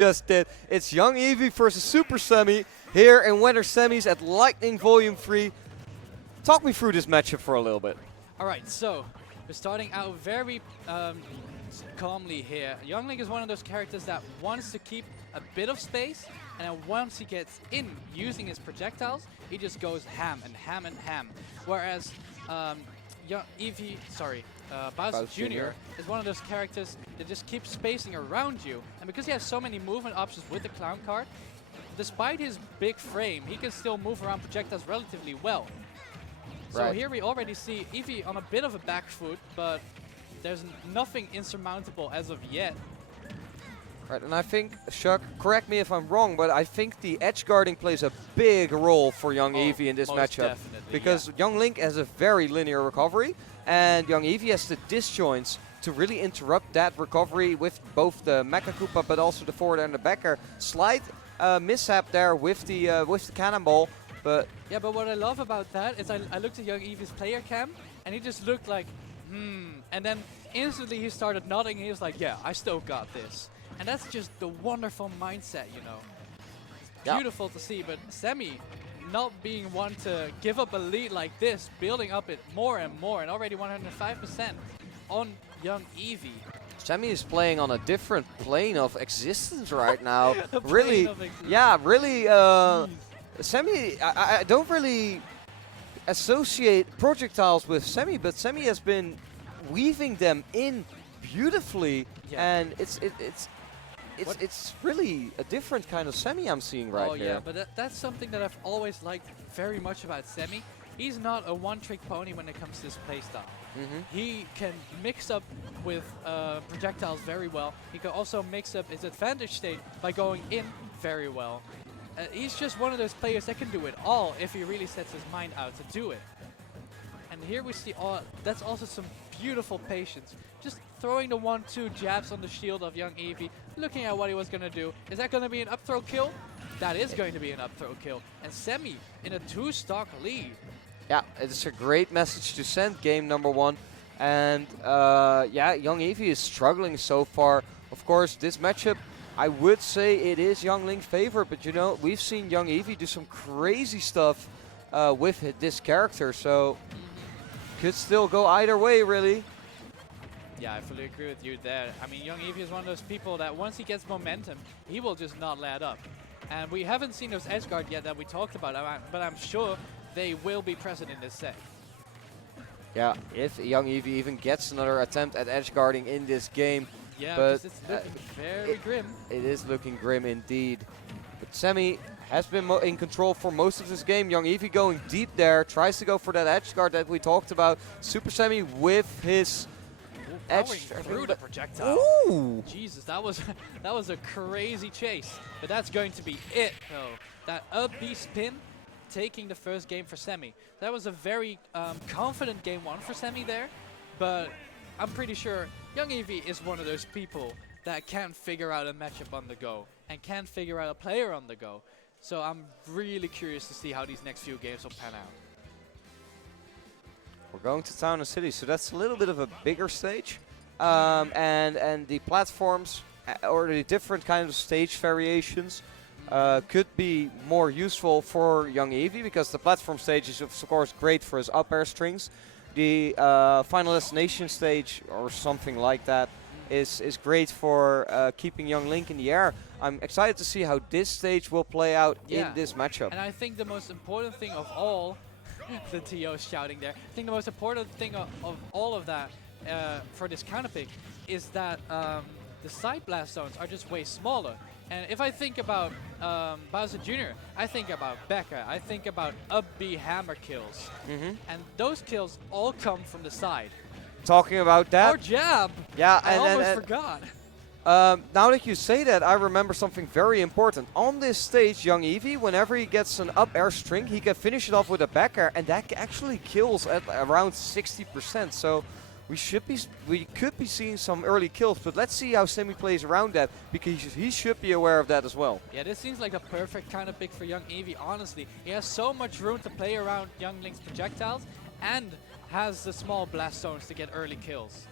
just did. It's Young Eevey versus Supahsemmie here in Winter Semis at Lightning Volume 3. Talk me through this matchup for a little bit. Alright, so we're starting out very calmly here. Young Link is one of those characters that wants to keep a bit of space, and then once he gets in using his projectiles, he just goes ham and ham and ham. Whereas Bowser Jr. is one of those characters that just keeps spacing around you, and because he has so many movement options with the clown card, despite his big frame, he can still move around projectiles relatively well. So here we already see Eevey on a bit of a back foot, but there's nothing insurmountable as of yet. Right, and I think, Chuck, correct me if I'm wrong, but I think the edge guarding plays a big role for Young Eevey in this matchup. Because Young Link has a very linear recovery, and Young Eevey has the disjoints to really interrupt that recovery with both the Mecha Koopa, but also the forward and the backer. Slight mishap there with the cannonball, but yeah. But what I love about that is I looked at Young Eevey's player cam, and he just looked like, and then instantly he started nodding. And he was like, "Yeah, I still got this." And that's just the wonderful mindset, you know. It's beautiful to see, but Semmie not being one to give up a lead like this, building up it more and more, and already 105% on Young Eevey. Semmie is playing on a different plane of existence right now. Really, yeah, really. Semmie, I don't really associate projectiles with Semmie, but Semmie has been weaving them in beautifully, and it's really a different kind of Semmie I'm seeing right here. Oh yeah, but that's something that I've always liked very much about Semmie. He's not a one-trick pony when it comes to his playstyle. He can mix up with projectiles very well. He can also mix up his advantage state by going in very well. He's just one of those players that can do it all if he really sets his mind out to do it. And here we see that's also some beautiful patience. Just throwing the 1-2 jabs on the shield of Young Eevey, looking at what he was going to do. Is that going to be an up throw kill? That is going to be an up throw kill. And Semmie in a 2-stock lead. Yeah, it's a great message to send, game number 1. And yeah, Young Eevey is struggling so far. Of course, this matchup, I would say it is Young Link's favor, but you know, we've seen Young Eevey do some crazy stuff with this character, so could still go either way, really. Yeah, I fully agree with you there. I mean, Young Eevey is one of those people that once he gets momentum, he will just not let up. And we haven't seen those edge guard yet that we talked about, but I'm sure they will be present in this set. Yeah, if Young Eevey even gets another attempt at edge guarding in this game. Yeah, but it's looking very grim. It is looking grim indeed. But Semmie has been in control for most of this game. Young Eevey going deep there, tries to go for that edge guard that we talked about. Supahsemmie with his edge through the projectile. Ooh! Jesus, that was a crazy chase. But that's going to be it, though. That up B spin, taking the first game for Semmie. That was a very confident game 1 for Semmie there, but I'm pretty sure Young Eevey is one of those people that can figure out a matchup on the go and can figure out a player on the go. So I'm really curious to see how these next few games will pan out. We're going to Town and City, so that's a little bit of a bigger stage. And the platforms, or the different kinds of stage variations, could be more useful for Young Eevey, because the platform stage is of course great for his up air strings. The Final Destination stage, or something like that, is great for keeping Young Link in the air. I'm excited to see how this stage will play out in this matchup. And I think the most important thing of all, the TO is shouting there, I think the most important thing of all of that for this counter pick is that the side blast zones are just way smaller. And if I think about Bowser Jr., I think about Becca, I think about up B hammer kills. And those kills all come from the side. Talking about that. Or jab! Yeah, I almost forgot. Now that you say that, I remember something very important. On this stage, Young Eevey, whenever he gets an up air string, he can finish it off with a back air, and that actually kills at around 60%. So we could be seeing some early kills, but let's see how Semmie plays around that, because he should be aware of that as well. Yeah, this seems like a perfect kind of pick for Young Eevey, honestly. He has so much room to play around Young Link's projectiles, and has the small blast zones to get early kills.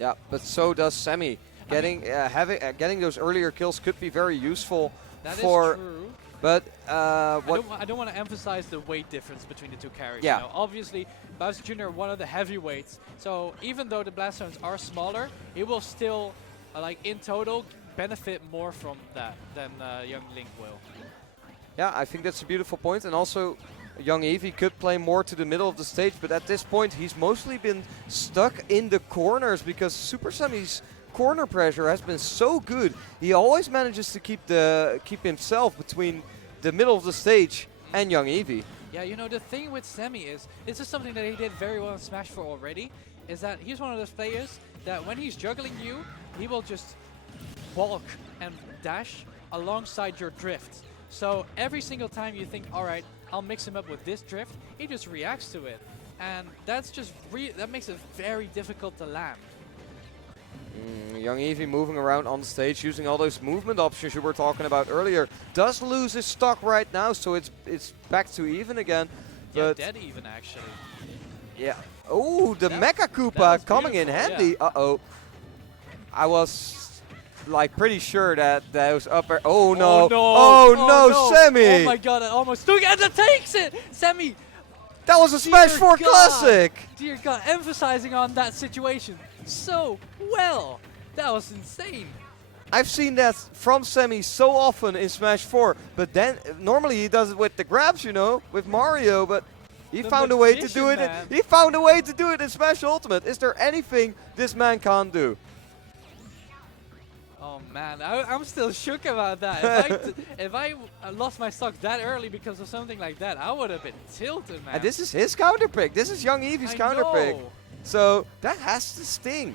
Yeah, but so does Semmie. Getting those earlier kills could be very useful. That for is true. But I don't want to emphasize the weight difference between the two characters. Yeah. You know, obviously, Bowser Jr. one of the heavyweights. So even though the blast zones are smaller, it will still, like in total, benefit more from that than young Link will. Yeah, I think that's a beautiful point. And also, young Eevey could play more to the middle of the stage, but at this point, he's mostly been stuck in the corners because Supahsemmie's corner pressure has been so good. He always manages to keep himself between the middle of the stage and young Eevey. Yeah, you know, the thing with Semi is, this is something that he did very well in Smash 4 already, is that he's one of those players that when he's juggling you, he will just walk and dash alongside your drift. So every single time you think, all right, I'll mix him up with this drift, he just reacts to it. And that's just that makes it very difficult to land. Young Eevey moving around on the stage, using all those movement options you were talking about earlier. Does lose his stock right now, so it's back to even again. Yeah, But dead even actually. yeah. Oh, the Mecha that Koopa was coming in beautiful, handy. yeah. Uh-oh. I was like pretty sure that was up there. Oh no. Oh no, Semi. Oh my god, I almost took it and it takes it! Semi! That was a Smash 4 God. classic. Dear God, emphasizing on that situation so well. That was insane. I've seen that from Semi so often in Smash 4, but then normally he does it with the grabs, you know, with Mario, but he found a way to do it. Man. He found a way to do it in Smash Ultimate. Is there anything this man can't do? Oh man, I'm still shook about that. If I lost my stock that early because of something like that, I would have been tilted, man. And this is his counter pick. This is young Eevey's counter pick. So that has to sting.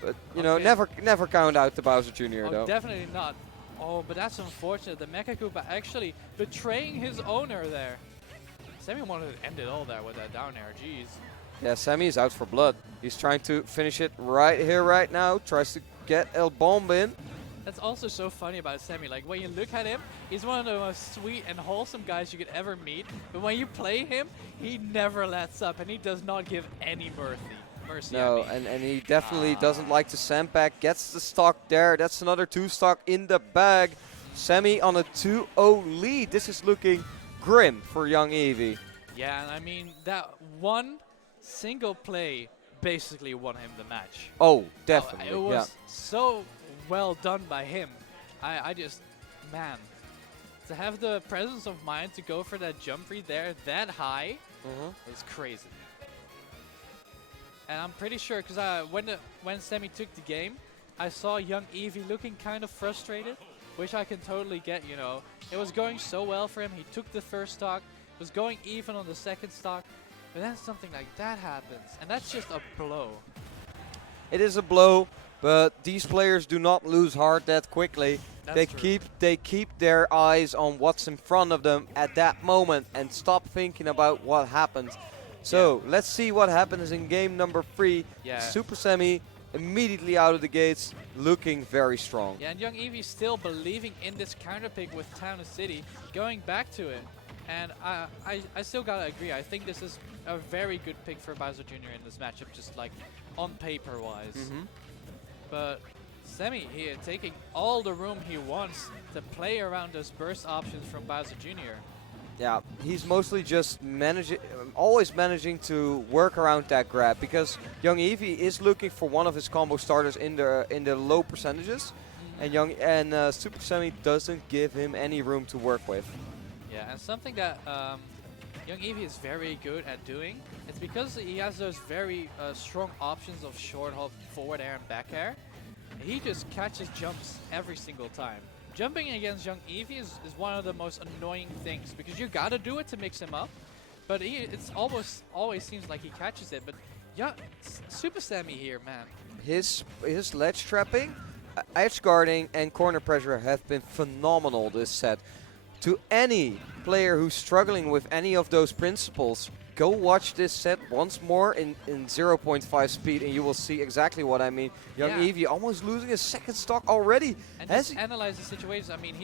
But you know, never count out the Bowser Jr. Oh, though. definitely not. Oh, but that's unfortunate. The Mecha Koopa actually betraying his owner there. Semi wanted to end it all there with that down air. Jeez. Yeah, Semi is out for blood. He's trying to finish it right here, right now. Tries to get El Bomb in. That's also so funny about Semi. Like when you look at him, he's one of the most sweet and wholesome guys you could ever meet. But when you play him, he never lets up and he does not give any mercy. No, and he definitely doesn't like to sandbag. Gets the stock there. That's another 2 stock in the bag. Semi on a 2-0 lead. This is looking grim for young Eevey. Yeah, and I mean, that one single play basically won him the match. Oh, definitely. It was so well done by him. I just, man, to have the presence of mind to go for that jump read there that high is crazy. And I'm pretty sure, because when Semi took the game, I saw young Eevey looking kind of frustrated, which I can totally get, you know. It was going so well for him. He took the first stock, was going even on the second stock, but then something like that happens, and that's just a blow. It is a blow, but these players do not lose heart that quickly. They keep their eyes on what's in front of them at that moment and stop thinking about what happens. So let's see what happens in game number 3. Yeah. Supahsemmie immediately out of the gates, looking very strong. Yeah, and young Eevey still believing in this counter pick with Town and City, going back to it. And I still gotta agree. I think this is a very good pick for Bowser Jr. in this matchup, just like on paper wise. But Semi here taking all the room he wants to play around those burst options from Bowser Jr. Yeah, he's mostly just always managing to work around that grab, because young Eevey is looking for one of his combo starters in the low percentages, and Supahsemmie doesn't give him any room to work with. Yeah, and something that young Eevey is very good at doing, it's because he has those very strong options of short hop, forward air, and back air. He just catches jumps every single time. Jumping against young Eevey is one of the most annoying things, because you gotta do it to mix him up, but it's almost always seems like he catches it. But yeah, Supahsemmie here, man. His ledge trapping, edge guarding, and corner pressure have been phenomenal this set. To any player who's struggling with any of those principles, go watch this set once more in 0.5 speed and you will see exactly what I mean. Young Eevey almost losing his second stock already. And just analyze the situation. I mean,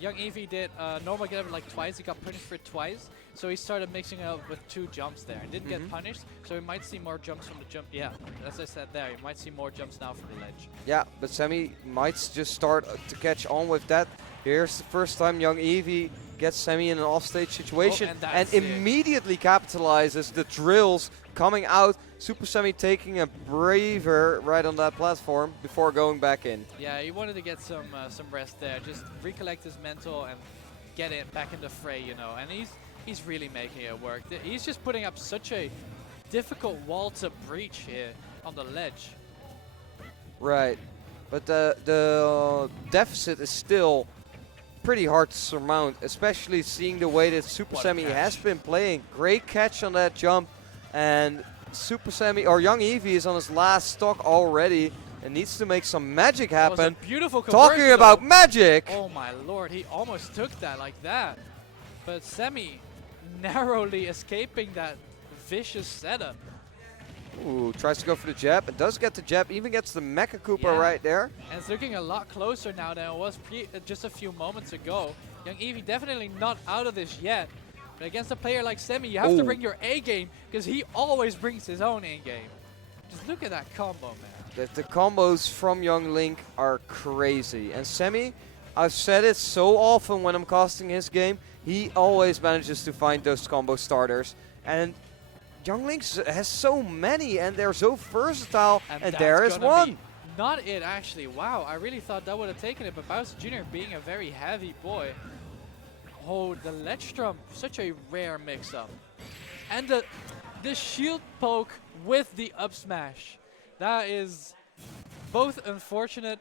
young Eevey did normal get up like twice. He got punished for it twice. So he started mixing it up with 2 jumps there. Didn't get punished, so we might see more jumps from the jump. Yeah, as I said there, you might see more jumps now from the ledge. Yeah, but Semmie might just start to catch on with that. Here's the first time young Eevey gets Semmie in an offstage situation and immediately capitalizes the drills coming out. Supahsemmie taking a breather right on that platform before going back in. Yeah, he wanted to get some rest there, just recollect his mental and get it back in the fray, you know. And he's really making it work. He's just putting up such a difficult wall to breach here on the ledge. Right, but the deficit is still pretty hard to surmount, especially seeing the way that Supahsemmie has been playing. Great catch on that jump, and Supahsemmie, or young Eevey, is on his last stock already and needs to make some magic happen. That was a beautiful conversion. Talking about magic! Oh my lord, he almost took that like that. But Semmie narrowly escaping that vicious setup. Ooh, tries to go for the jab, and does get the jab, even gets the Mecha Koopa right there. And it's looking a lot closer now than it was just a few moments ago. Young Eevey definitely not out of this yet. But against a player like Semmie, you have to bring your A game, because he always brings his own A game. Just look at that combo, man. The combos from young Link are crazy. And Semmie, I've said it so often when I'm casting his game, he always manages to find those combo starters. And young Link has so many, and they're so versatile, and there is one. Not it, actually. Wow, I really thought that would have taken it, but Bowser Jr. being a very heavy boy. Oh, the ledge drum, such a rare mix-up. And the shield poke with the up smash. That is both unfortunate